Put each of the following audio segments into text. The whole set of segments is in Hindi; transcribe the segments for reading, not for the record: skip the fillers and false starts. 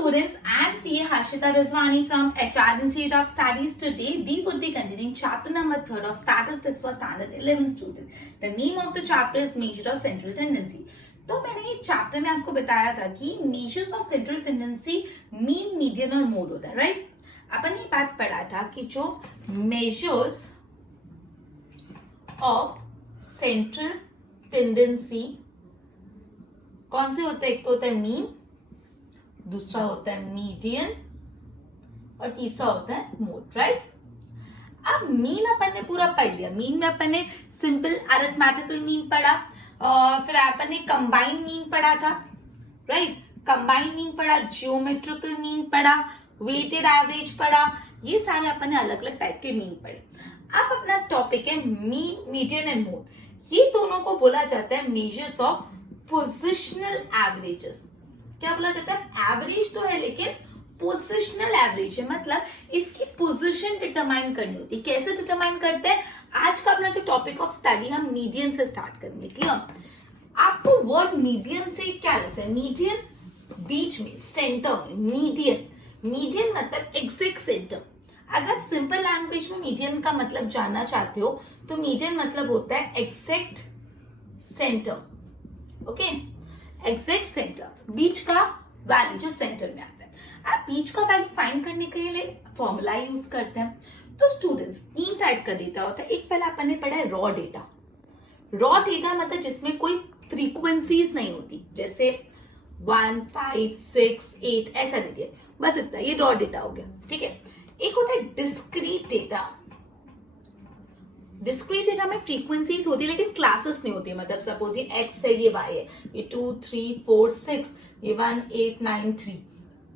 students, I am CA Harshita Rizwani from HR Institute of Studies. Today, we would be continuing chapter number 3 of Statistics for Standard 11 student. The name of the chapter is Measure of Central Tendency. तो मैंने ये चैप्टर में आपको बताया था कि measures of central tendency mean, median और mode होता है, राइट? अपन ये बात पढ़ा था कि जो measures of central tendency कौन से होते हैं? एक तो होता है मीन, दूसरा होता है मीडियन और तीसरा होता है मोड, राइट? अब मीन अपन ने पूरा पढ़ लिया. मीन में अपन ने सिंपल अरिथमेटिकल मीन पढ़ा और फिर अपन ने कंबाइंड मीन पढ़ा था, राइट? कंबाइंड मीन पढ़ा, जियोमेट्रिकल मीन पढ़ा, वेटेड एवरेज पढ़ा. ये सारे अपन ने अलग अलग टाइप के मीन पढ़े. अब अपना टॉपिक है मीन, मीडियन एंड मोड. ये दोनों को बोला जाता है मेजर्स ऑफ पोजिशनल एवरेजेस. क्या बोला जाता है? एवरेज तो है लेकिन पोजिशनल एवरेज है, मतलब इसकी पोजीशन डिटरमाइन करनी होती है. कैसे डिटरमाइन करते हैं? आज का अपना जो टॉपिक ऑफ स्टडी हम मीडियन से स्टार्ट करेंगे. क्लियर? आपको वर्ड मीडियन से क्या लगता है? मीडियन बीच में, सेंटर में. मीडियन, मीडियन मतलब एग्जैक्ट सेंटर. अगर आप सिंपल लैंग्वेज में मीडियन का मतलब जानना चाहते हो तो मीडियन मतलब होता है exact centre. Okay, exact centre, बीच का वैल्यू जो सेंटर में आता है. आप बीच का वैल्यू फाइंड करने के लिए फॉर्मूला यूज करते हैं. तो स्टूडेंट्स, तीन टाइप का डेटा होता है. एक पहले अपन ने पढ़ा है रॉ डेटा. रॉ डेटा मतलब जिसमें कोई फ्रीक्वेंसीज नहीं होती, जैसे 1, 5, 6, 8 ऐसा दे दिया, बस इतना. ये रॉ डेटा हो गया, ठीक है. एक होता है डिस्क्रीट डेटा. डिस्क्रीट डेटा में फ्रीक्वेंसीज होती है लेकिन क्लासेस नहीं होती. मतलब सपोज ये x है, ये y है, ये 2, 3, 4, 6, ये 1, 8, 9, 3.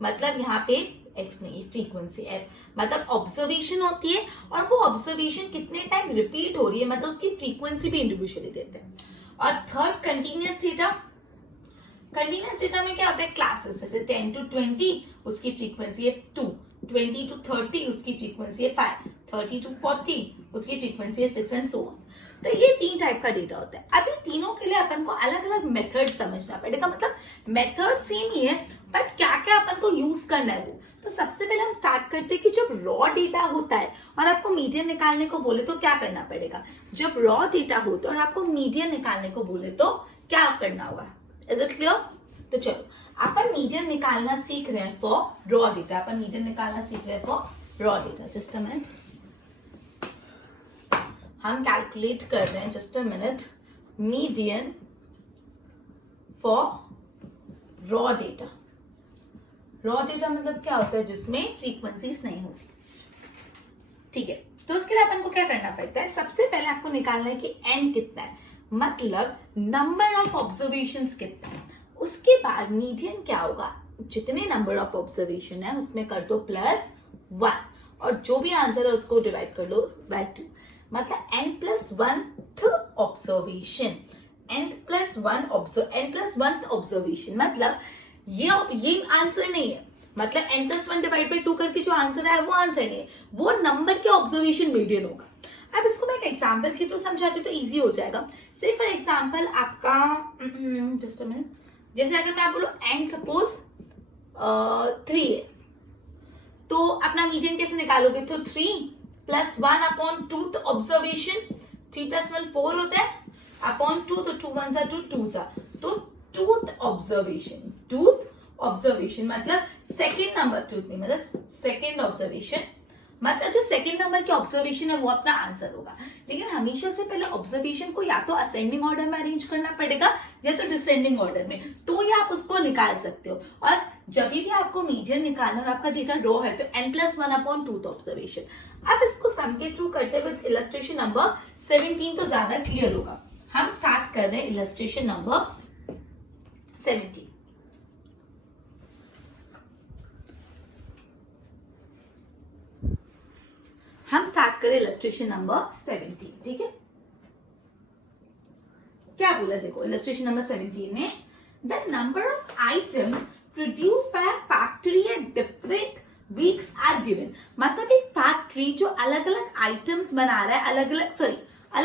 मतलब यहाँ पे x नहीं, ये फ्रीक्वेंसी है. मतलब ऑब्जर्वेशन होती है और वो ऑब्जर्वेशन कितने टाइम रिपीट हो रही है, मतलब उसकी फ्रीक्वेंसी भी इंडिविजुअली देते हैं. और third continuous data. Continuous data में क्या होता है? क्लासेस. जैसे 10 to 20 उसकी फ्रीक्वेंसी है 2, 20 to 30 उसकी फ्रीक्वेंसी है 5, 30 to 40 उसकी फ्रीक्वेंसी है 6 एंड सो ऑन. तो ये तीन टाइप का डेटा होता है. अभी तीनों के लिए अपन को अलग अलग मेथड समझना पड़ेगा. मतलब मेथड सेम ही है बट क्या क्या अपन को यूज करना है वो. तो सबसे पहले हम स्टार्ट करते हैं कि जब रॉ डेटा होता है और आपको मीडियन निकालने को बोले तो क्या करना पड़ेगा. जब रॉ डेटा होता है और आपको मीडियन निकालने को बोले तो क्या करना होगा. Is it clear? तो चलो अपन मीडियन निकालना सीख रहे हैं for raw data. Upon median निकालना सीख रहे हैं for raw data. Just a minute, हम कैलकुलेट कर रहे हैं. Just a minute. Median for raw data. Raw data मतलब क्या होता है? जिसमें फ्रीक्वेंसीज नहीं होती, ठीक है. तो उसके लिए अपन को क्या करना पड़ता है? सबसे पहले आपको निकालना है कि n कितना है, मतलब नंबर ऑफ ऑब्जर्वेशंस कितना है. उसके बाद मीडियन क्या होगा? जितने नंबर ऑफ ऑब्जर्वेशन है उसमें कर दो +1 और जो भी आंसर है उसको डिवाइड कर लो बाय 2. मतलब n+1th ऑब्जर्वेशन. n+1th ऑब्जर्वेशन मतलब ये आंसर नहीं है. मतलब n+1 डिवाइड बाय 2 करके जो आंसर है वो आंसर नहीं है, वो नंबर के ऑब्जर्वेशन मीडियन होगा. अब इसको मैं एक एग्जांपल के थ्रू समझाती हूँ तो इजी हो जाएगा. सिर्फ फॉर एग्जांपल आपका जस्ट अ मिनट, जैसे अगर मैं आप बोलो n सपोज 3 है तो अपना मीडियन कैसे निकालोगे? तो 3+1/2 ऑब्जर्वेशन. 3+1 4 होता है अपॉन 2, तो 2 1 2 2 तो टूथ ऑब्जर्वेशन. टूथ ऑब्जर्वेशन मतलब सेकेंड नंबर, टूथ नहीं मतलब सेकेंड ऑब्जर्वेशन, मतलब जो सेकेंड नंबर की ऑब्जर्वेशन है वो अपना आंसर होगा. लेकिन हमेशा से पहले ऑब्जर्वेशन को या तो असेंडिंग ऑर्डर में अरेंज करना पड़ेगा या तो डिसेंडिंग ऑर्डर में, तो ये आप उसको निकाल सकते हो. और जब भी आपको मीडियन निकालना और आपका डेटा रॉ है तो n+1/2 ऑब्जर्वेशन. अब इसको सम के थ्रू करते हुए इलस्ट्रेशन नंबर 17 तो ज्यादा क्लियर होगा. हम स्टार्ट कर रहे हैं इलस्ट्रेशन नंबर 17. हम स्टार्ट करें इलस्ट्रेशन नंबर 17, ठीक है. क्या बोला देखो इलस्ट्रेशन नंबर 17 में, the number of items produce by a factory at different weeks are given. मतलब एक फैक्ट्री जो अलग अलग आइटम्स बना रहा है, अलग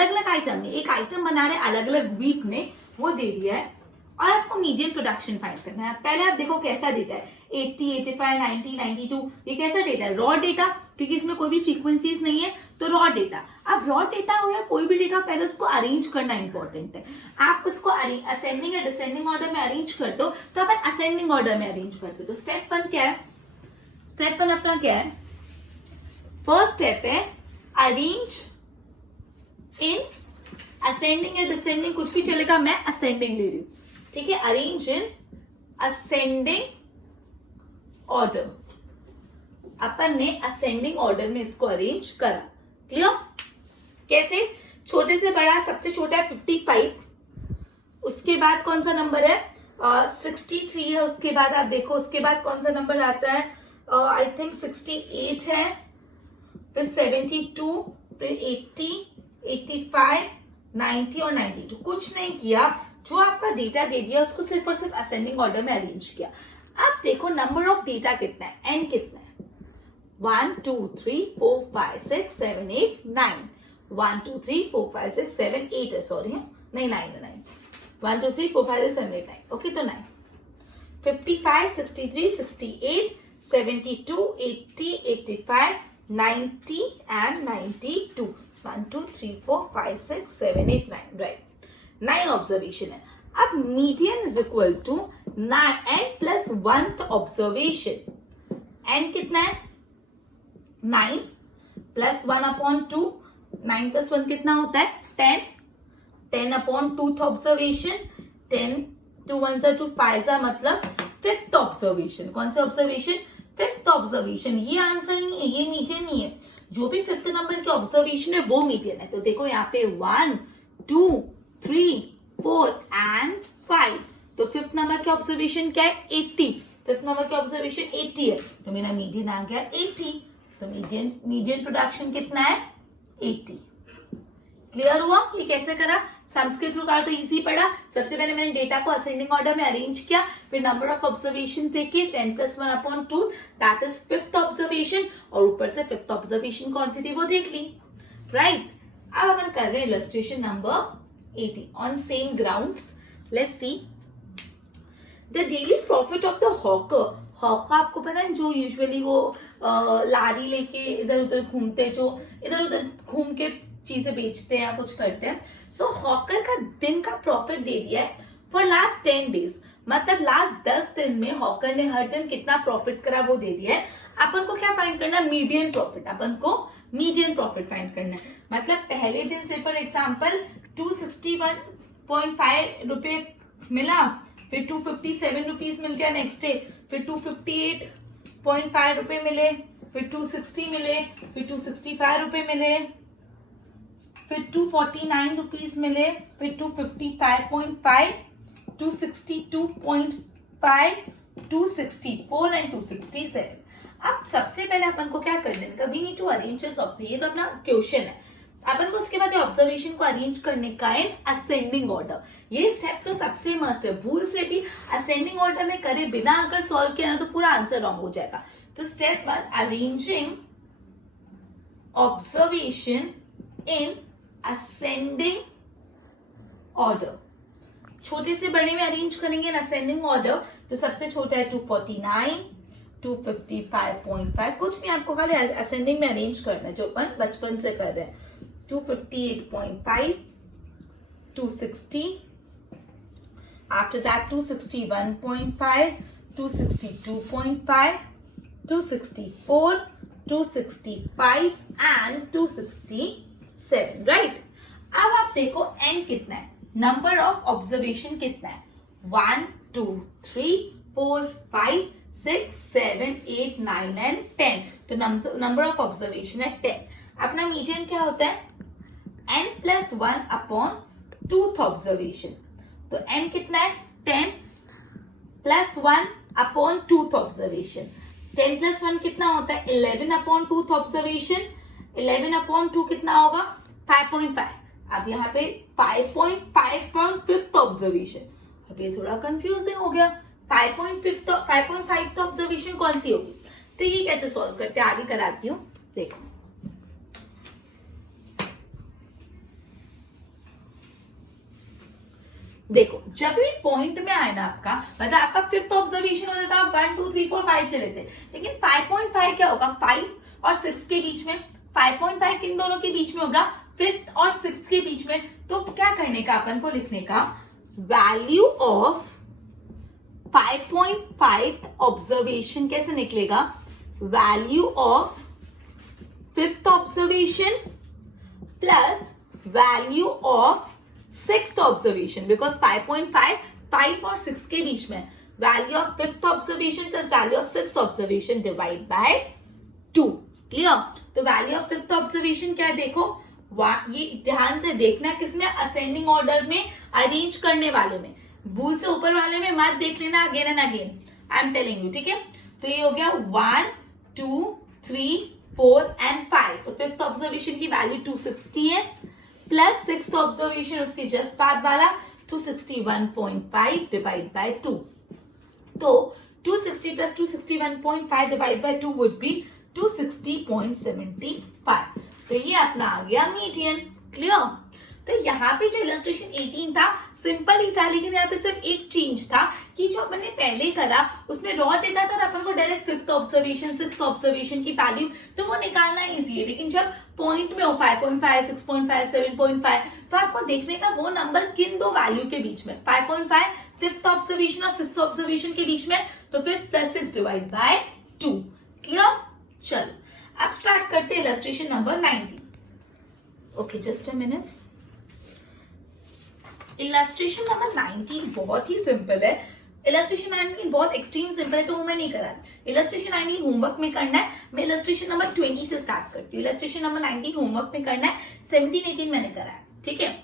अलग आइटम में एक आइटम बना रहे अलग अलग वीक में, वो दे दिया है. और आपको मीडियन प्रोडक्शन फाइंड करना है। पहले आप देखो कैसा डेटा है, 80, 85, 90, 92, ये कैसा डेटा है? रॉ डेटा, क्योंकि इसमें कोई भी फ्रीक्वेंसीज नहीं है, तो रॉ डेटा। अब रॉ डेटा हो या कोई भी डेटा, पहले उसको अरेंज करना इंपॉर्टेंट है। आप उसको असेंडिंग या डिसेंडिंग ऑर्डर में अरेंज कर दो, तो अपन असेंडिंग ऑर्डर में अरेंज करते। तो स्टेप 1 क्या है? स्टेप 1 अपना क्या है? फर्स्ट स्टेप है अरेंज इन असेंडिंग या डिसेंडिंग, कुछ भी चलेगा, मैं असेंडिंग ले रही हूं, ठीक है। अरेंज इन असेंडिंग ऑर्डर, अपन ने असेंडिंग ऑर्डर में इसको अरेंज करा। क्लियर? कैसे? छोटे से बड़ा, सबसे छोटा है 55, उसके बाद कौन सा नंबर है? 63 है, उसके बाद आप देखो उसके बाद कौन सा नंबर आता है? आई थिंक 68 है, फिर 72, फिर 80, 85, 90 और 92। कुछ नहीं किया, जो आपका डेटा दे दिया उसको सिर्फ और सिर्फ असेंडिंग ऑर्डर में अरेंज किया। अब देखो नंबर ऑफ डेटा कितना है, एन कितना है? 1 2 3 4 5 6 7 8 9, 1 2 3 4 5 6 7 8 है, सॉरी है, नहीं 9 है, 9, 1 2 3 4 5 6 7 8 9, ओके, तो 9, 55, 63, 68, 72, 80, 85, 90 and 92, 1 2 3 4 5 6 7 8 9, राइट। 9 ऑब्जर्वेशन है। अब median is equal to n plus 1th observation. n कितना है? 9 प्लस 1 अपॉन 2, 9 प्लस 1 कितना होता है? 10, 10 अपॉन 2th ऑब्जर्वेशन, 10 2 1 2 5 मतलब 5th ऑब्जर्वेशन। कौन सा ऑब्जर्वेशन? 5th observation. ये आंसर नहीं है, ये मीडियन नहीं है, जो भी 5th नंबर के ऑब्जर्वेशन है वो मीडियन है। तो देखो यहाँ पे 1 2 3 4 एंड 5, तो 5th नंबर के ऑब्जर्वेशन क्या है? 80, 5th नंबर के ऑब्जर्वेशन 80 है, तो मेरा मीडियन आ गया 80। तो मीडियन प्रोडक्शन कितना है? 80। क्लियर हुआ ये कैसे करा? संस्कृत रुकार तो इजी पड़ा। सबसे पहले मैंने डेटा को असेंडिंग ऑर्डर में अरेंज किया, फिर नंबर ऑफ ऑब्जर्वेशन देखे, 10 plus 1 upon 2, that is 5th observation, और ऊपर से 5th ऑब्जर्वेशन कौन सी थी वो देख ली, राइट। अब अपन कर रहे हैं illustration number 80 on same grounds. Let's see the daily profit of the hawker. Hawker आपको पता है जो यूजुअली वो लारी लेके इधर उधर घूमते हैं, जो इधर उधर घूम के चीजें बेचते हैं या कुछ करते हैं। सो हॉकर का दिन का प्रॉफिट दे दिया है फॉर लास्ट 10 डेज, मतलब लास्ट 10 दिन में हॉकर ने हर दिन कितना प्रॉफिट करा वो दे दिया है। अपन को क्या फाइंड करना? Median profit. अपन को मीडियन प्रॉफिट फाइंड करना है। मतलब पहले दिन से फॉर एग्जाम्पल 261.5 रुपए मिला, फिर 257 रुपीज मिल गया नेक्स्ट डे, फिर 258.5 रुपए मिले, फिर 260 मिले, फिर 265 रुपए मिले, फिर 249 रुपीज मिले, फिर 255.5, 262.5, 264 एंड 267। अब सबसे पहले अपन को क्या करना है? We need to arrange this observation. ये तो अपना क्वेश्चन है, अपन को उसके बाद ऑब्जर्वेशन को अरेंज करने का इन असेंडिंग ऑर्डर। ये स्टेप तो सबसे मस्ट है, भूल से भी असेंडिंग ऑर्डर में करे बिना अगर सॉल्व किया ना तो पूरा आंसर रॉन्ग हो जाएगा। तो step 1 arranging observation in ascending order. छोटे से बड़े में अरेंज करेंगे इन असेंडिंग ऑर्डर, तो सबसे छोटा है 249, 255.5, कुछ नहीं, आपको खाली असेंडिंग में अरेंज करना है जो अपन बचपन से कर रहे हैं। 258.5, 260, after that 261.5, 262.5, 264, 265 and 267, right? अब आप देखो n कितना है, नंबर ऑफ ऑब्जर्वेशन कितना है? 1 2 3 4 5 6 7 8 9 and 10, तो नंबर ऑफ ऑब्जर्वेशन है 10। अपना मीडियन क्या होता है? n plus 1 upon 2th observation. तो n कितना है? 10 plus 1 upon 2th observation. 10 plus 1 कितना होता है? 11 अपॉन 2th ऑब्जर्वेशन। 11 अपॉन 2 कितना होगा? 5.5। अब यहाँ पे 5.5 ऑब्जर्वेशन। अब ये थोड़ा कंफ्यूजिंग हो गया, 5.5 ऑब्जर्वेशन कौन सी होगी? तो ये कैसे सॉल्व करते हैं आगे कराती हूँ, देखो। देखो जब भी पॉइंट में आए ना आपका, मतलब आपका फिफ्थ ऑब्जर्वेशन हो जाता है, 1 2 3 4 5 ले लेते, लेकिन 5.5 क्या होगा, 5 और 6 के बीच में, 5.5 किन दोनों के बीच में होगा, फिफ्थ और सिक्स के बीच में। तो क्या करने का, अपन को लिखने का वैल्यू ऑफ 5.5 ऑब्जर्वेशन कैसे निकलेगा, value of fifth observation plus value of sixth observation, because 5.5 5 और 6 के बीच में, value of fifth observation plus value of sixth observation divide by 2। Clear. तो वैल्यू ऑफ फिफ्थ ऑब्जर्वेशन क्या है, देखो ये ध्यान से देखना, किसमें, असेंडिंग ऑर्डर में अरेंज करने वाले में, भूल से ऊपर वाले में मत देख लेना again and again, I am telling you, ठीक है। तो ये हो गया 1 2 3 4 एंड 5। तो फिफ्थ ऑब्जर्वेशन की वैल्यू 260 है, प्लस सिक्स्थ ऑब्जर्वेशन उसके जस्ट बाद वाला 261.5 डिवाइड बाय 2। तो 260 plus 261.5 divide by 2 would be 260.75। तो ये अपना आ गया मीडियन। क्लियर। तो यहाँ पे जो इलस्ट्रेशन 18 था सिंपल ही था, लेकिन यहाँ पे सिर्फ एक चेंज था कि जो अपन ने पहले करा उसमें रॉ डेटा था, अपन को direct fifth observation sixth observation की वैल्यू तो वो निकालना इजी है, लेकिन जब पॉइंट में हो 5.5 6.5 7.5 तो आपको देखने का वो नंबर किन दो वैल्यू के बीच में, 5.5 फिफ्थ ऑब्जर्वेशन और सिक्स्थ ऑब्जर्वेशन के बीच में, तो fifth plus 6 divide by 2। Clear. चलो अब स्टार्ट करते हैं illustration number 19। Okay just a minute. Illustration number 19 बहुत ही सिंपल है। इलस्ट्रेशन 19 बहुत एक्सट्रीम सिंपल है, तो वो मैं नहीं करा रही। इलस्ट्रेशन 19 होमवर्क में करना है। मैं इलस्ट्रेशन नंबर 20 से स्टार्ट करती हूँ। इलस्ट्रेशन नंबर 19 होमवर्क में करना है, 17 18 मैंने करा है, ठीक है।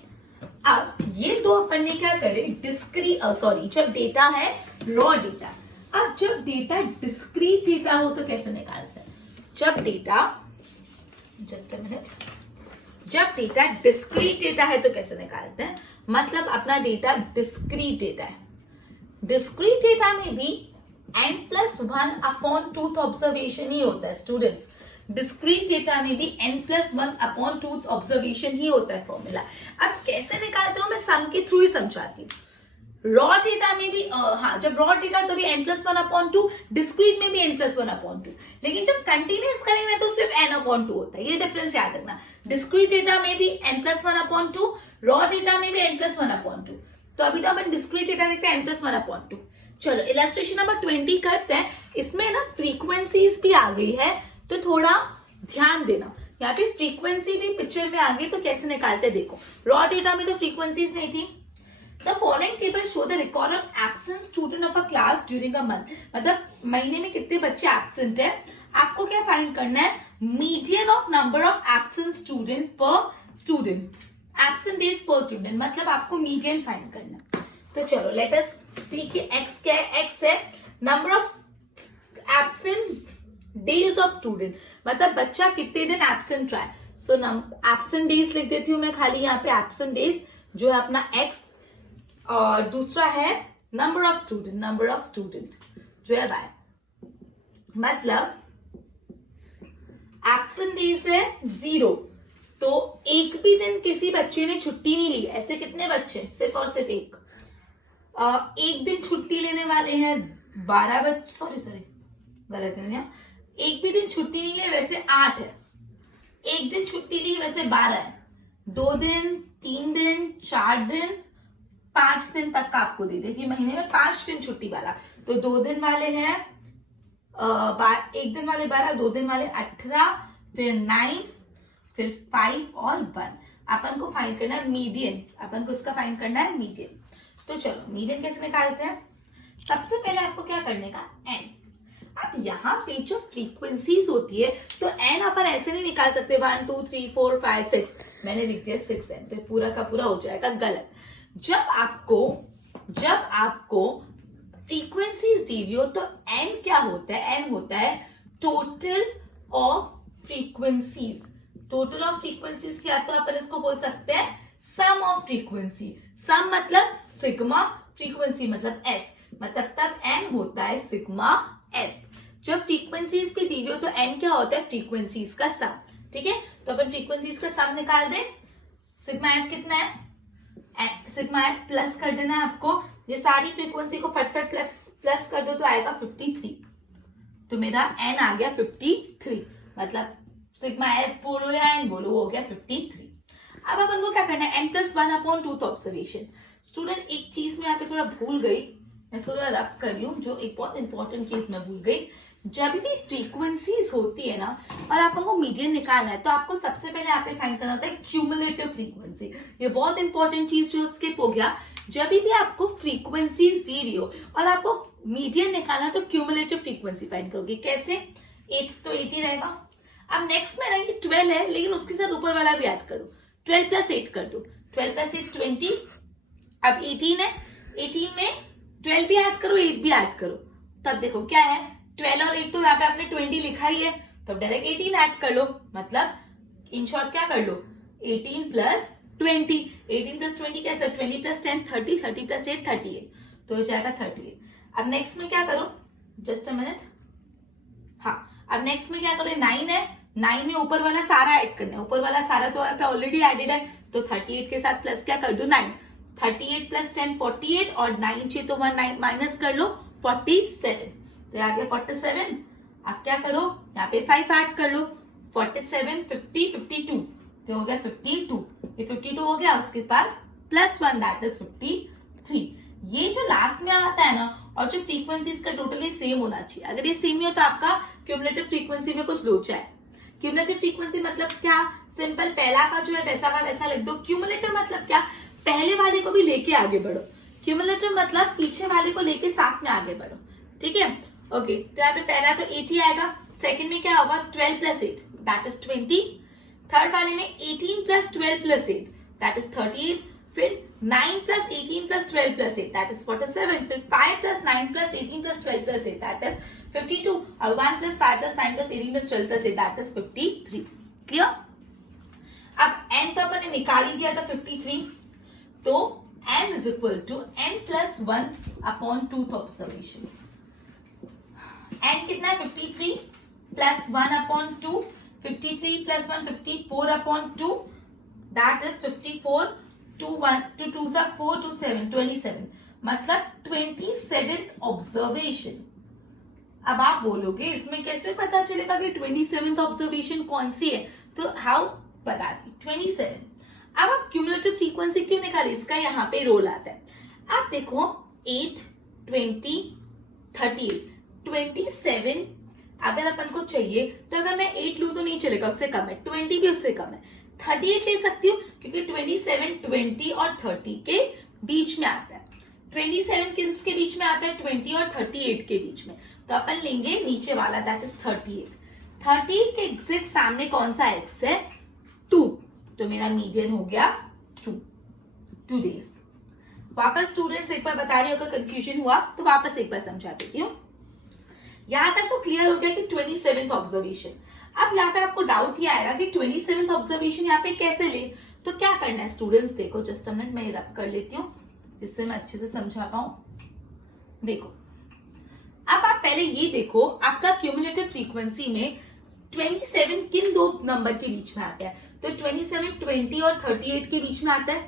अब ये दो अपन ने क्या करे, जब डेटा है रॉ डेटा। अब जब डेटा डिस्क्रीट डेटा हो तो कैसे निकालते हैं, जब डेटा डिस्क्रीट डेटा है तो कैसे निकालते हैं, मतलब अपना डेटा डिस्क्रीट डेटा है। डिस्क्रीट डेटा में भी n+1/2 ऑब्जर्वेशन ही होता है स्टूडेंट्स। डिस्क्रीट डेटा में भी n+1/2 ऑब्जर्वेशन ही होता है फॉर्मूला। अब कैसे निकालते हो मैं सम के थ्रू ही समझाती हूँ। रॉ डेटा में भी जब रॉ डेटा तो भी n+1/2, डिस्क्रीट में भी n+1/2, लेकिन जब कंटिन्यूअस करेंगे तो सिर्फ n/2 होता है। ये डिफरेंस याद रखना। डिस्क्रीट डेटा में भी n+1/2, रॉ डेटा में भी n+1/2। तो अभी तो अपन डिस्क्रीट डेटा देखते हैं n+1/2। चलो इलस्ट्रेशन नंबर 20 करते हैं। इसमें ना फ्रीक्वेंसीज भी आ गई है, तो थोड़ा ध्यान देना। यहाँ पे फ्रीक्वेंसी भी पिक्चर में आ गई, तो कैसे निकालते देखो। रॉ डेटा में तो फ्रीक्वेंसीज नहीं थी। The following table show the record of absent student of a class during a month। मतलब महीने में कितने बच्चे एब्सेंट है, आपको क्या फाइंड करना है, median of number of absent student पर स्टूडेंट, एब्सेंट डेज पर स्टूडेंट, मतलब आपको मीडियन फाइंड करना। तो चलो लेट अस सी कि x क्या है। x है number of absent days of student, मतलब बच्चा कितने दिन एब्सेंट रहा है। सो एब्सेंट डेज लिख देती हूँ मैं खाली यहाँ पे, एब्सेंट डेज जो है अपना x, और दूसरा है नंबर ऑफ स्टूडेंट जो है y, मतलब एब्सेंट डेज है 0, तो एक भी दिन किसी बच्चे ने छुट्टी नहीं ली। ऐसे कितने बच्चे, सिर्फ और सिर्फ एक दिन छुट्टी लेने वाले हैं 12 बच्चे, सॉरी गलत है, एक भी दिन छुट्टी नहीं ली वैसे 8 है, एक दिन छुट्टी ली वैसे 12 है, 2 दिन 3 दिन 4 दिन 5 दिन तक का आपको दे दे कि महीने में 5 दिन छुट्टी वाला। तो 2 दिन वाले हैं 1 दिन वाले 12, 2 दिन वाले 18, फिर 9, फिर 5 और 1। अपन को फाइंड करना है मीडियन, अपन को इसका फाइंड करना है मीडियन। तो चलो मीडियन कैसे निकालते हैं। सबसे पहले आपको क्या करने का, n। अब यहाँ पे जो फ्रीक्वेंसीज होती है तो n अपन ऐसे नहीं निकाल सकते 1 2 3 4 5 6, मैंने लिख दिया 6n, तो पूरा का पूरा हो जाएगा गलत। जब आपको फ्रीक्वेंसीज दी हुई हो तो n क्या होता है, n होता है total of frequencies. Total of frequencies क्या, तो अपन इसको बोल सकते हैं सम ऑफ फ्रीक्वेंसी। सम मतलब सिग्मा, फ्रीक्वेंसी मतलब f, मतलब तब n होता है सिग्मा f। जब फ्रीक्वेंसीज भी दी हुई हो तो n क्या होता है, फ्रीक्वेंसीज का सम। ठीक है, तो अपन फ्रीक्वेंसीज का सम निकाल दें। सिग्मा f कितना है, सिग्मा एफ प्लस कर देना है आपको, ये सारी फ्रीक्वेंसी को फटफट प्लस कर दो तो आएगा 53। तो मेरा एन आ गया 53, मतलब सिग्मा एफ बोलो या एन बोलो, वो हो गया 53। अब अपन को क्या करना है, n प्लस 1/2 ऑब्जर्वेशन। स्टूडेंट एक चीज में यहाँ पे थोड़ा भूल गई, मैं इसको थोड़ा रब कर रही हूँ, जो एक बहुत इंपॉर्टेंट चीज मैं भूल गई। जब भी फ्रीक्वेंसीज होती है ना और अपन को मीडियन निकालना है तो आपको सबसे पहले यहाँ पे फाइंड करना होता है क्यूमुलेटिव फ्रीक्वेंसी। ये बहुत इंपॉर्टेंट चीज जो स्किप हो गया। जब भी आपको फ्रीक्वेंसीज दी रही हो और आपको मीडियन निकालना है तो क्यूमुलेटिव फ्रीक्वेंसी फाइंड करोगे। कैसे? एक तो 80 रहेगा। अब नेक्स्ट में रहेंगे 12 है, लेकिन उसके साथ ऊपर वाला भी ऐड करो, 12 प्लस 8 कर दो, 12 प्लस 8 20। अब 18 है, 18 में 12 भी ऐड करो, 8 भी ऐड करो, तब देखो क्या है, 12 और 8 तो यहाँ पे आपने 20 लिखा ही है, तो डायरेक्ट 18 ऐड कर लो, मतलब इन शॉर्ट क्या कर लो, 18 प्लस 20। 18 प्लस 20 कैसे, 20 प्लस 10 30, 30 प्लस 8 38, तो हो जाएगा 38। अब नेक्स्ट में क्या करो, जस्ट अ मिनट, हाँ अब नेक्स्ट में क्या करो, 9 है, 9 में ऊपर वाला सारा ऐड करना है, ऊपर वाला सारा तो यहाँ पे ऑलरेडी एडेड है, तो 38 के साथ प्लस क्या कर दो 9, 38 प्लस 10 48 और 9 से तो 1 माइनस कर लो 47, तो आ गया 47। अब क्या करो, यहाँ पे 5 ऐड कर लो, 47 50 52, तो हो गया 52, ये 52 हो गया, उसके बाद प्लस 1 दैट इज 53। ये जो लास्ट में आता है ना और जो फ्रीक्वेंसी इसका टोटली सेम होना चाहिए, अगर ये सेम नहीं हो तो आपका क्यूमुलेटिव फ्रीक्वेंसी में कुछ लोचा है। क्यूमुलेटिव फ्रीक्वेंसी मतलब क्या, सिंपल पहला का जो है वैसा का वैसा लिख दो। क्यूमुलेटिव मतलब क्या, पहले वाले को भी लेके आगे बढ़ो। क्यूमुलेटिव मतलब पीछे वाले को लेके साथ में आगे बढ़ो, ठीक है। ओके, तो यहाँ पे पहला तो 80 आएगा, सेकंड में क्या होगा 12 प्लस 8 दैट इज 20, थर्ड वाले में 18 प्लस 12 प्लस 8 दैट इज 38, फिर 9 plus 18 plus 12 plus 8 that is 47, फिर 5 plus 9 plus 18 plus 12 plus 8 that is 52, और 1 plus 5 plus 9 plus 18 plus 12 plus 8 that is 53। Clear? अब n तो अपन ने निकाल ही दिया था 53, तो m is equal to n plus 1/2 observation. n कितना है 53 प्लस 1/2, 53 प्लस 1 54/2 दैट इज 54, 2 2 4 2 7 27, मतलब 27th ऑब्जर्वेशन। अब आप बोलोगे इसमें कैसे पता चलेगा कि 27th ऑब्जर्वेशन कौन सी है, तो हाउ बताती 27। अब आप क्यूमुलेटिव फ्रीक्वेंसी क्यों निकाले, इसका यहाँ पे रोल आता है। आप देखो 8 20 38 27 अगर अपन को चाहिए तो अगर मैं 8 लूं तो नहीं चलेगा, उससे कम है, 20 भी उससे कम है, 38 ले सकती हूँ क्योंकि 27 20 और 30 के बीच में आता है। 27 किसके बीच में आता है, 20 और 38 के बीच में, तो अपन लेंगे नीचे वाला दैट इज 38। 38 के एग्जैक्ट सामने कौन सा एक्स है 2, तो मेरा मीडियन हो गया 2 डेज। वापस स्टूडेंट्स एक बार बता रही हो, अगर कंफ्यूजन हुआ तो वापस एक बार समझा देती हूँ। यहां तक तो क्लियर हो गया कि 27th ऑब्जर्वेशन। अब यहाँ पे आपको डाउट ये आएगा कि 27th ऑब्जर्वेशन यहाँ पे कैसे ले, तो क्या करना है स्टूडेंट्स, देखो जस्ट अ मिनट मैं रब कर लेती हूँ जिससे मैं अच्छे से समझा पाऊं। देखो अब आप पहले ये देखो, आपका क्यूमुलेटिव फ्रीक्वेंसी में 27 किन दो नंबर के बीच में आता है, तो 27 20 और 38 के बीच में आता है।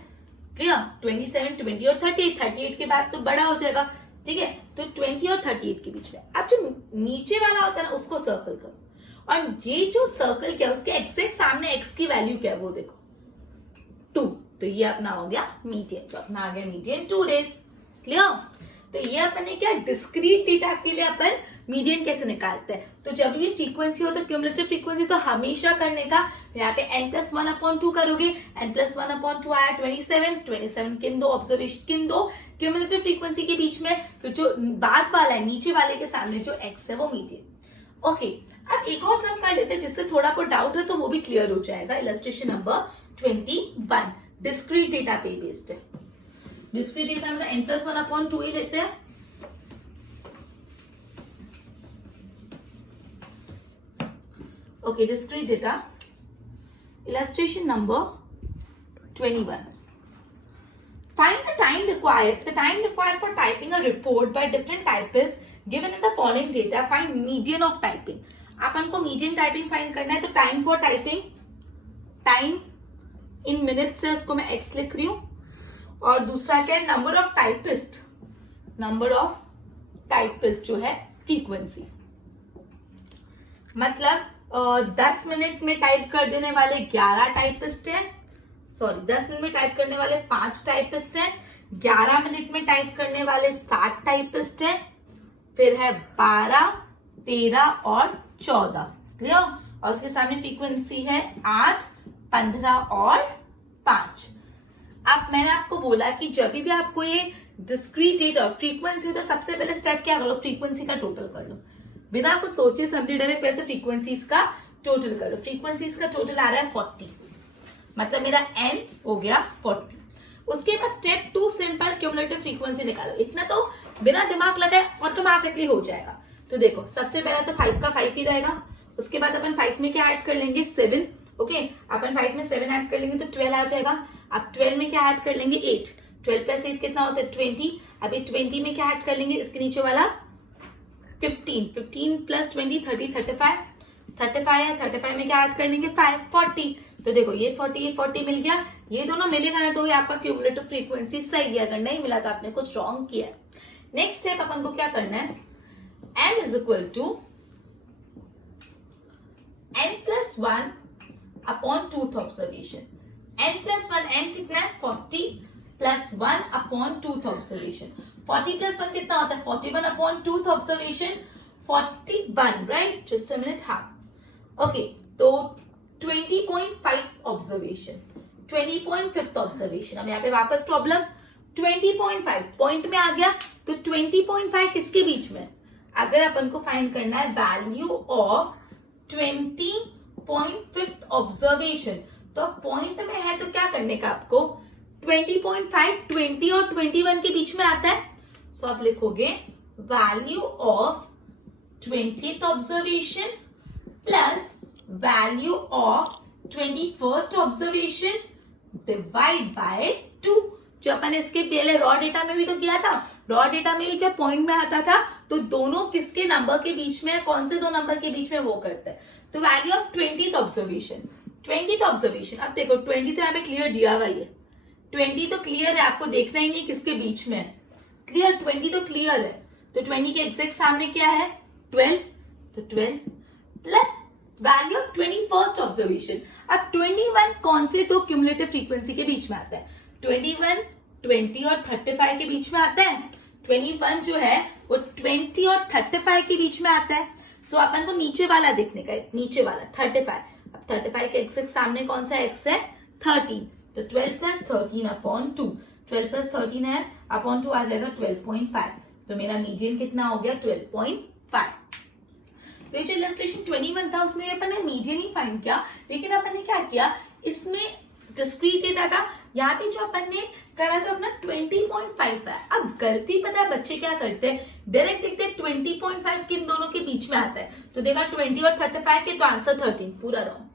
क्लियर? 27 20 और 38 के बाद तो बड़ा हो जाएगा, ठीक है, तो 20 और 38 के बीच में। अब जो नीचे वाला होता है ना उसको सर्कल करो, और ये जो सर्कल क्या उसके एग्जैक्ट सामने x की वैल्यू क्या है वो देखो 2, तो ये अपना हो गया मीडियन, तो अपना आ गया मीडियन 2 डेज। क्लियर? तो ये अपन ने क्या, डिस्क्रीट डेटा के लिए अपन मीडियन कैसे निकालते हैं, तो जब भी फ्रीक्वेंसी हो तो क्यूमुलेटिव फ्रीक्वेंसी तो हमेशा करने का, यहाँ पे n प्लस 1/2 करोगे, n प्लस 1/2 आया 27 किन दो ऑब्जर्वेशन, किन दो क्यूमुलेटिव फ्रीक्वेंसी के बीच में, फिर जो बाद वाला है नीचे वाले के सामने जो x है वो मीडियन। ओके, अब एक और सम कर लेते हैं जिससे थोड़ा बहुत डाउट है तो वो भी क्लियर हो जाएगा। इलस्ट्रेशन नंबर 21, डिस्क्रीट डेटा पे बेस्ड है। डिस्क्रीट डेटा मतलब n प्लस 1/2 ही लेते हैं। Okay, discrete data, illustration number 21। Find the time required. The time required for typing a report by different typists given in the following data. Find median of typing. अपन को मीडियन टाइपिंग फाइंड करना है, तो time for typing, time in minutes से उसको मैं x लिख रही हूँ, और दूसरा क्या है, number of typist, number of typist जो है फ्रीक्वेंसी। मतलब 10 मिनट में टाइप कर देने वाले 11 टाइपिस्ट हैं, सॉरी 10 मिनट में टाइप करने वाले 5 टाइपिस्ट हैं, 11 मिनट में टाइप करने वाले 7 टाइपिस्ट हैं, फिर है 12, 13 और 14, क्लियर। और उसके सामने फ्रीक्वेंसी है 8, 15 और 5। अब मैंने आपको बोला कि जब भी आपको ये डिस्क्रीट डेटा फ्रीक्वेंसी, तो सबसे पहले स्टेप क्या करो, फ्रीक्वेंसी का टोटल कर लो, बिना कुछ सोचे समझे डायरेक्ट पहले तो फ्रीक्वेंसीज का टोटल कर लो। फ्रीक्वेंसीज का टोटल आ रहा है 40, मतलब मेरा n हो गया 40। उसके बाद स्टेप 2 सिंपल क्यूमुलेटिव फ्रीक्वेंसी निकालो। इतना तो बिना दिमाग लगाए ऑटोमेटिकली हो जाएगा। तो देखो सबसे पहले तो 5 का 5 ही रहेगा, उसके बाद अपन 5 में क्या ऐड कर लेंगे, 7, ओके। अपन 5 में 7 ऐड कर लेंगे तो 12 आ जाएगा। अब 12 में क्या ऐड कर लेंगे, 8, 12 प्लस 8 कितना होता है 20। अभी 20 में क्या ऐड कर लेंगे, इसके नीचे वाला 15, 15 प्लस 20 30, 35, 35 है, 35 में क्या ऐड कर लेंगे 5, 40। तो देखो ये 40 ये 40 मिल गया, ये दोनों मिलेगा ना तो ये आपका क्यूमुलेटिव फ्रीक्वेंसी सही है, अगर नहीं मिला तो आपने कुछ रॉन्ग किया है। नेक्स्ट स्टेप अपन को क्या करना है, m is equal to n plus 1 upon tooth observation. n plus 1, n कितना है 40 plus 1 upon tooth observation. 40 plus 1 कितना होता है 41 upon tooth observation, 41, right, just a minute, हाँ ओके। तो 20.5 ऑब्जर्वेशन, 20.5 ऑब्जर्वेशन। अब यहाँ पे वापस प्रॉब्लम 20.5 पॉइंट में आ गया, तो 20.5 किसके बीच में, अगर अपन को फाइंड करना है वैल्यू ऑफ 20.5 ऑब्जर्वेशन, तो पॉइंट में है तो क्या करने का आपको, 20.5 20 और 21 के बीच में आता है, सो आप लिखोगे value of 20th observation plus value of 21st observation divide by 2। जो अपन इसके पहले रॉ डेटा में भी तो किया था, रॉ डेटा में भी जब पॉइंट में आता था तो दोनों किसके नंबर के बीच में, कौन से दो नंबर के बीच में वो करते हैं। तो value of 20th observation, 20th observation, अब देखो 20 तो यहाँ पे क्लियर दिया हुआ है, 20 तो क्लियर है, आपको देखना ही नहीं किसके बीच में है, क्लियर 20 तो क्लियर है। तो 20 के एग्जैक्ट सामने क्या है 12, तो 12 plus value of 21st observation. अब 21 कौन से दो क्यूमुलेटिव फ्रीक्वेंसी के बीच में आता है, 21 20 और 35 के बीच में आता है। 21 जो है वो 20 और 35 के बीच में आता है। सो अपन को नीचे वाला देखने का है, नीचे वाला 35। अब 35 के एग्जैक्ट सामने कौन सा एक्स है 13, तो 12 प्लस 13 अपॉन 2, 12 प्लस 13 है अपॉन 2 आ जाएगा 12.5। तो मेरा मीडियन कितना हो गया 12.5। तो ये जो इलस्ट्रेशन 21 था उसमें अपन ने मीडियन ही फाइंड किया, लेकिन अपन ने क्या किया, इसमें डिस्क्रीट डेटा था, यहाँ पे जो अपन ने करा था अपना 20.5 है। अब गलती पता है बच्चे क्या करते हैं, डायरेक्ट देखते हैं 20.5 किन दोनों के बीच में आता है, तो देखा 20 और 35 के, तो आंसर 13, पूरा रॉन्ग,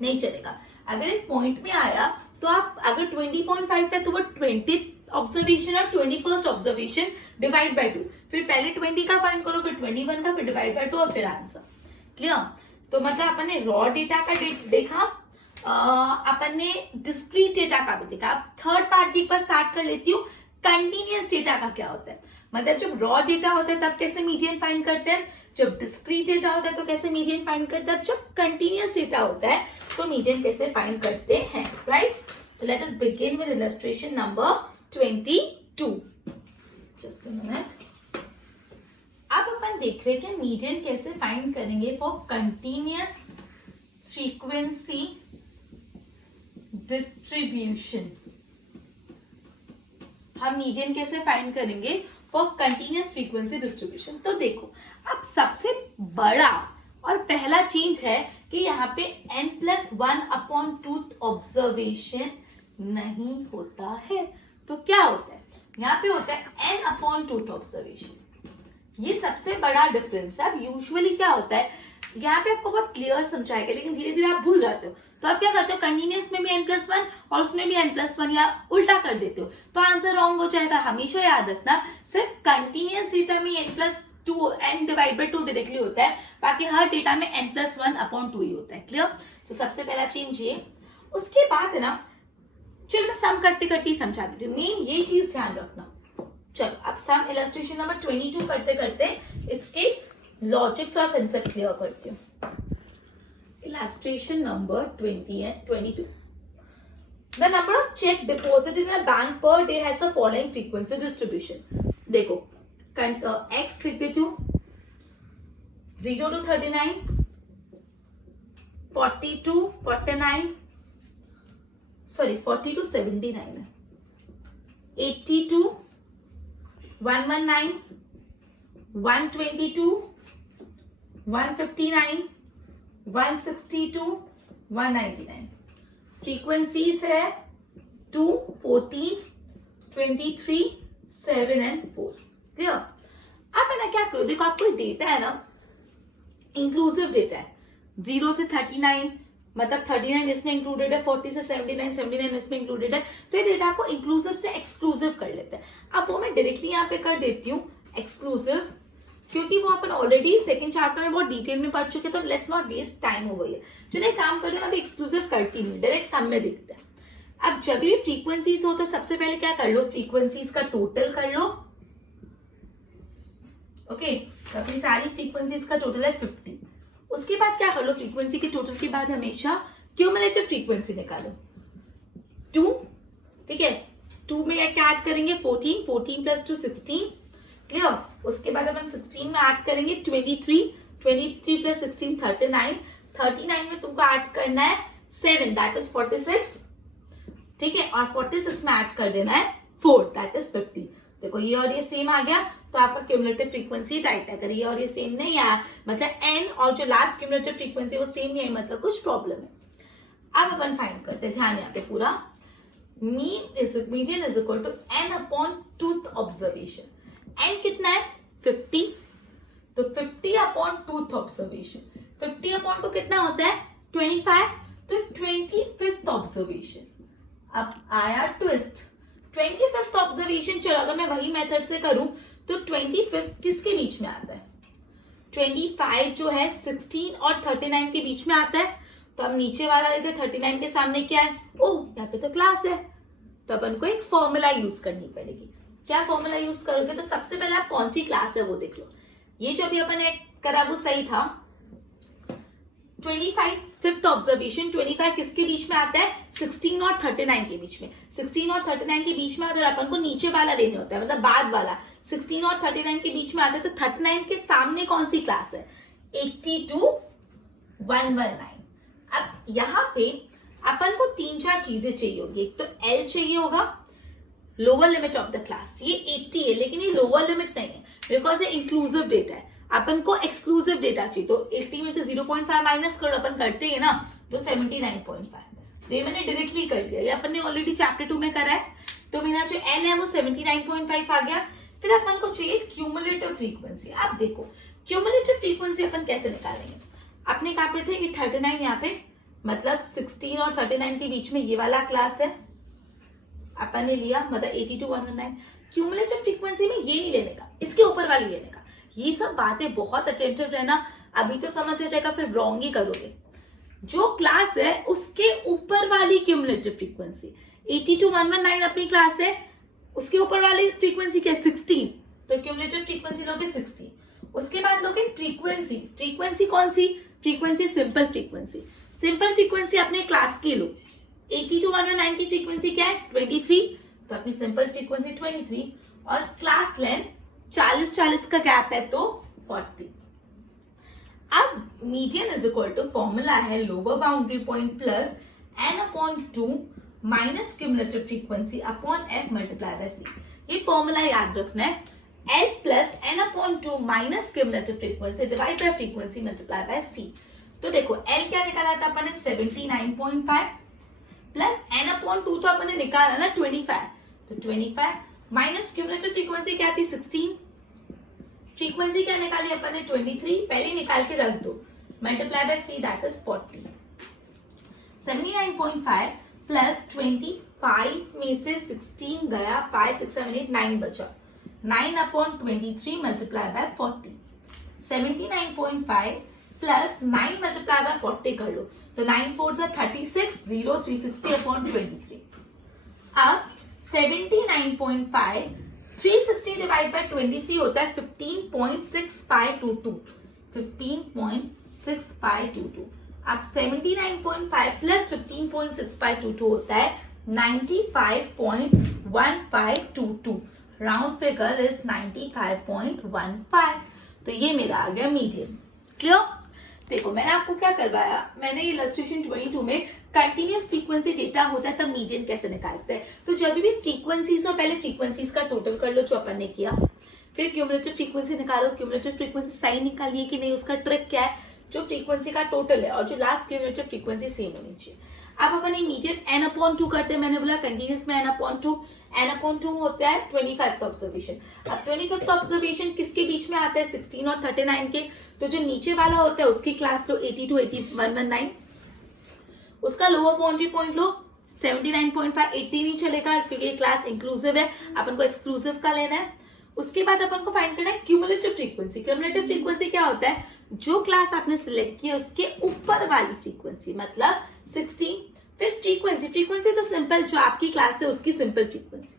नहीं चलेगा। अगर एक पॉइंट में आया तो आप अगर 20.5 है तो वो 20th ऑब्जर्वेशन और 21st ऑब्जर्वेशन डिवाइड बाय 2, फिर पहले 20 का फाइंड करो, फिर 21 का, फिर डिवाइड बाय 2 और फिर आंसर, क्लियर। तो मतलब अपन ने रॉ डेटा का देखा, अपन ने डिस्क्रीट डेटा का भी देखा। अब थर्ड पार्ट भी एक बार स्टार्ट कर लेती हूँ, कंटिन्यूअस डेटा का क्या होता है, मतलब जब रॉ डेटा होता है तब कैसे मीडियन फाइंड करते हैं, जब डिस्क्रीट डेटा होता है तो कैसे मीडियन फाइंड करते हैं, जब कंटिन्यूअस डेटा होता है तो मीडियन कैसे फाइंड करते हैं, right. Let us begin with illustration number 22। Just a minute. अब अपन देख रहे हैं कि मीडियन कैसे फाइंड करेंगे फॉर कंटिन्यूअस फ्रीक्वेंसी डिस्ट्रीब्यूशन। हम मीडियन कैसे फाइंड करेंगे फॉर कंटिन्यूअस फ्रीक्वेंसी डिस्ट्रीब्यूशन। तो देखो अब सबसे बड़ा और पहला चेंज है कि यहाँ पे n+1 अपॉन टूथ ऑब्जर्वेशन नहीं होता है, तो क्या होता है, यहाँ पे होता है n अपॉन टूथ ऑब्जर्वेशन। ये सबसे बड़ा डिफरेंस है। अब यूजुअली क्या होता है, यहाँ पे आपको बहुत क्लियर समझाएगा, लेकिन धीरे धीरे आप भूल जाते हो, तो आप क्या करते हो, कंटिन्यूअस में भी n+1 और उसमें भी n+1 या उल्टा कर देते हो, तो आंसर रॉन्ग हो जाएगा। हमेशा याद रखना सिर्फ कंटिन्यूअस डेटा में n+2 n divide by 2 directly होता है, बाकी हर डेटा में n+1 अपॉन 2 ही होता है, क्लियर। तो सबसे पहला चेंज ये। उसके बाद है ना चलो मैं सम करते करते ही समझा देती हूँ, मेन ये चीज ध्यान रखना। चलो अब सम इलस्ट्रेशन नंबर 22 करते करते इसके लॉजिक्स और कंसेप्ट क्लियर करती हूँ। Illustration number 22. The number of check deposited in a bank per day has a following frequency distribution. देखो x लिख देती हूँ, 0 to 39, 40 to 49, sorry 40 to 79 है, 80 to 119, 122, 159, 160 to 199. फ्रीक्वेंसीज है 2, 14, 23, 7 एंड 4. क्लियर? अब मैं क्या करूं, देखो आपको डेटा है ना, इंक्लूसिव डेटा है, 0 से 39, मतलब 39 इसमें इंक्लूडेड है, 40 से 79, 79 इसमें इंक्लूडेड है, तो ये डेटा को इंक्लूसिव से एक्सक्लूसिव कर लेते हैं। अब वो मैं डायरेक्टली यहाँ पे कर देती हूँ एक्सक्लूसिव, क्योंकि वो अपन ऑलरेडी सेकंड चैप्टर में बहुत डिटेल में पढ़ चुके, तो let's not waste time over here. चलिए काम करते हैं, मैं एक्सक्लूसिव करती नहीं, डायरेक्ट सम में देखते हैं। अब जब भी फ्रीक्वेंसीज हो तो सबसे पहले क्या कर लो, फ्रीक्वेंसीज का टोटल कर लो। ओके, तो अपनी सारी फ्रीक्वेंसीज का टोटल है 50। उसके बाद क्या कर लो, फ्रीक्वेंसी के टोटल के बाद हमेशा क्यूमुलेटिव फ्रीक्वेंसी निकालो 2। ठीक है, 2 में क्या ऐड करेंगे, 14, 14 प्लस 2 16। क्लियर? उसके बाद अपन 16 में ऐड करेंगे 23, 23 प्लस 16 39, 39 में तुमको ऐड करना है 7, दैट इज 46। ठीक है, और 46 में ऐड कर देना है 4, दैट इज 50। देखो ये और ये सेम आ गया, तो आपका क्यूमुलेटिव फ्रीक्वेंसी राइट है। अगर ये और ये सेम नहीं आया, मतलब n और जो लास्ट क्यूमुलेटिव फ्रीक्वेंसी वो सेम नहीं है, मतलब कुछ प्रॉब्लम है। अब अपन फाइंड करते हैं, ध्यान यहाँ पे पूरा, median is equal to n upon tooth observation. n कितना है 50, तो 50 अपॉन टूथ ऑब्जर्वेशन, 50 अपॉन 2 कितना होता है 25, तो 25th ऑब्जर्वेशन। अब आया ट्विस्ट, 25th ऑब्जर्वेशन, चलो अगर मैं वही मेथड से करूं तो 25th किसके बीच में आता है, 25 जो है 16 और 39 के बीच में आता है। तो अब नीचे वाला लेते, 39 के सामने क्या है, ओह यहाँ पे तो क्लास है, तो अपन को एक फॉर्मूला यूज करनी पड़ेगी। क्या फॉर्मूला यूज करोगे, तो सबसे पहले आप कौन सी क्लास है वो देख लो। ये जो अभी अपन ने करा वो सही था, 25th ऑब्जर्वेशन, 25 किसके बीच में आता है, 16 और 39 के बीच में। 16 और 39 के बीच में अगर अपन को नीचे वाला लेने होता है, मतलब बाद वाला 16 और 39 के बीच में आता है, तो 39 के सामने कौन सी क्लास है, 80 to 119। अब यहाँ पे अपन को 3-4 चीजें चाहिए होगी। एक तो L चाहिए होगा, lower limit of the class, ये 80 है लेकिन ये लोअर लिमिट नहीं है, बिकॉज ये इंक्लूसिव डेटा है। अपन को एक्सक्लूसिव डेटा चाहिए, तो 80 में से 0.5 माइनस करो, अपन करते हैं ना, तो 79.5। तो ये मैंने डायरेक्टली कर दिया, ये अपन ने ऑलरेडी चैप्टर 2 में करा है, तो मेरा जो L है वो 79.5 आ गया। फिर अपन को चाहिए क्यूमुलेटिव फ्रीक्वेंसी। अब देखो क्यूमुलेटिव फ्रीक्वेंसी अपन कैसे निकालेंगे, अपने कहा पे थे कि 39 यहाँ पे, मतलब 16 और 39 के बीच में ये वाला क्लास है, अपन ने लिया, मतलब 80 to 119। क्यूमुलेटिव फ्रीक्वेंसी में ये नहीं लेने का, इसके ऊपर वाली लेने का। ये सब बातें बहुत अटेंटिव रहना, अभी तो समझ आ जाएगा, फिर रॉन्ग ही करोगे। जो क्लास है उसके ऊपर वाली क्यूमुलेटिव फ्रीक्वेंसी, 80 to 119 अपनी क्लास है, उसके ऊपर वाली फ्रीक्वेंसी क्या है 16, तो क्यूमुलेटिव फ्रीक्वेंसी लोगे 16। उसके बाद लोगे फ्रीक्वेंसी, फ्रीक्वेंसी कौन सी, frequency simple frequency. Simple frequency अपने क्लास की लो, 80 to 119 की फ्रीक्वेंसी क्या है 23, तो अपनी सिंपल फ्रीक्वेंसी 23, और क्लास लेंथ 40-40 का गैप है तो 40। अब median is equal to formula है lower boundary point plus n upon 2 minus cumulative frequency upon f multiply by c। ये फॉर्मूला याद रखना है, L plus n upon 2 minus cumulative frequency divide by frequency multiply by c। तो देखो L क्या निकाला था अपन ने 79.5 प्लस n अपॉन 2 तो अपन ने निकाला ना 25, तो 25 माइनस क्यूमुलेटिव फ्रीक्वेंसी क्या थी 16, फ्रीक्वेंसी क्या निकाली अपन ने 23, पहले निकाल के रख दो, multiply by c that is 40। 79.5 plus 25 में से 16 गया, 5 6 7 8 9 बचा, 9 upon 23 multiply by 40। 79.5 plus 9 multiply by 40 कर लो, तो 9 4 36, 0 360 अपॉन 23। अब 79.5 360 डिवाइड बाय 23 होता है 15.6522 15.6522। अब 79.5 प्लस 15.6522 होता है 95.1522। Round figure is 95.15। तो ये मेरा आ गया मीडियन। क्लियर? देखो मैंने आपको क्या करवाया, मैंने इलस्ट्रेशन 22 में कंटिन्यूस फ्रीक्वेंसी डेटा होता है तब मीडियन कैसे निकालते हैं। तो जब भी फ्रीक्वेंसीज हो पहले फ्रीक्वेंसीज का टोटल कर लो जो अपन ने किया, फिर क्यूमुलेटिव फ्रीक्वेंसी निकालो, क्यूमुलेटिव फ्रीक्वेंसी सही निकालिए कि नहीं, उसका ट्रिक क्या है, जो फ्रीक्वेंसी का टोटल है और जो लास्ट क्यूमुलेटिव फ्रीक्वेंसी सेम होनी चाहिए। अब अपन मीडियन n/2 करते हैं, मैंने बोला कंटिन्यूस में n/2 होता है 25th ऑब्जर्वेशन। अब 25th ऑब्जर्वेशन किसके बीच में आता है, 16 और 39 के। तो जो नीचे वाला होता है उसकी क्लास लो 80 to 8119, उसका लोअर बाउंड्री पॉइंट लो 79.5, 80 नहीं चलेगा क्योंकि ये क्लास इंक्लूसिव है, अपन को एक्सक्लूसिव का लेना है। उसके बाद अपन को फाइंड करना है क्यूमुलेटिव फ्रीक्वेंसी। क्यूमुलेटिव फ्रीक्वेंसी क्या होता है, जो क्लास आपने सिलेक्ट की उसके ऊपर वाली फ्रीक्वेंसी, मतलब 16। फिर फ्रीक्वेंसी तो सिंपल, जो आपकी क्लास है उसकी सिंपल फ्रीक्वेंसी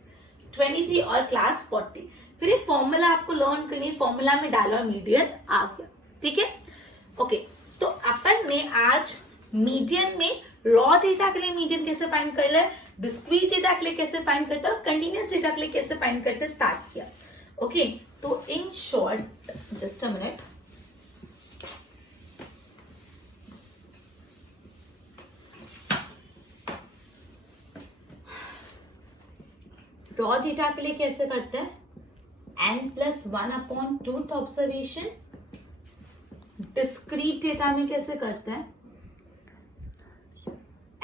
23 और क्लास 40। फिर एक फॉर्मूला आपको लर्न करनी है, फॉर्मूला में डाला मीडियन आ गया। ठीक है, ओके। तो अपन ने आज मीडियन में रॉ डेटा के लिए मीडियन कैसे फाइंड कर ले, डिस्क्रीट डेटा के लिए कैसे फाइंड करते हैं और कंटिन्यूस डेटा के लिए कैसे फाइंड करते स्टार्ट किया। ओके, तो in short, just a minute, raw data के लिए कैसे करते हैं, n+1/2 ऑब्जर्वेशन। डिस्क्रीट डेटा में कैसे करते हैं,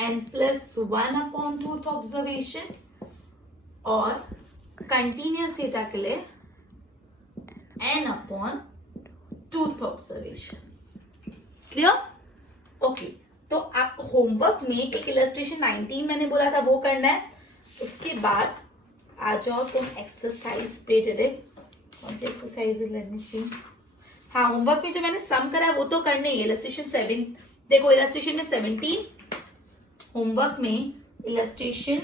n+1/2 ऑब्जर्वेशन। और कंटिन्यूस डेटा के लिए n/2 ऑब्जर्वेशन। क्लियर? ओके, तो आप होमवर्क में एक इलस्ट्रेशन 19 मैंने बोला था वो करना है। उसके बाद आ जाओ तुम एक्सरसाइज पे डायरेक्ट। कौन सी एक्सरसाइज है, लेट मी सी। हाँ, होमवर्क में जो मैंने सम करा है वो तो करने ही। इलस्ट्रेशन 7 देखो, इलस्ट्रेशन में 17, होमवर्क में इलस्ट्रेशन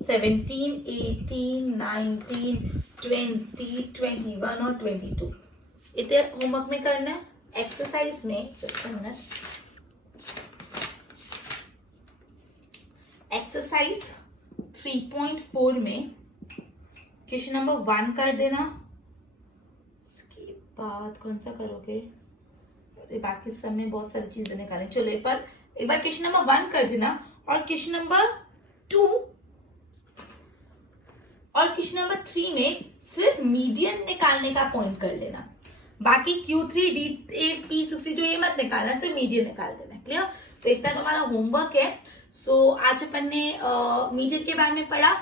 17, 18, 19, 20, 21 और 22 इतने होमवर्क में करना है। एक्सरसाइज में जस्ट अ मिनट, एक्सरसाइज 3.4 में क्वेश्चन नंबर 1 कर देना। इसके बाद कौन सा करोगे, बाकी सब में बहुत सारी चीजें निकालें। चलो एक बार क्वेश्चन नंबर 1 कर देना और क्वेश्चन नंबर 2 और क्वेश्चन नंबर 3 में सिर्फ मीडियन निकालने का पॉइंट कर लेना। बाकी Q3, D8, P60 जो ये मत निकालना, सिर्फ मीडियन निकाल देना। क्लियर? तो इतना तुम्हारा होमवर्क है। सो आज अपन ने मीडियन के बारे में पढ़ा।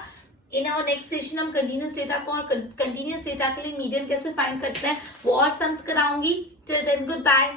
इन आवर नेक्स्ट सेशन हम कंटिन्यूस डेटा को और कंटिन्यूस डेटा के लिए मीडियन कैसे फाइंड करते हैं वो और सम्स कराऊंगी। Till then good bye.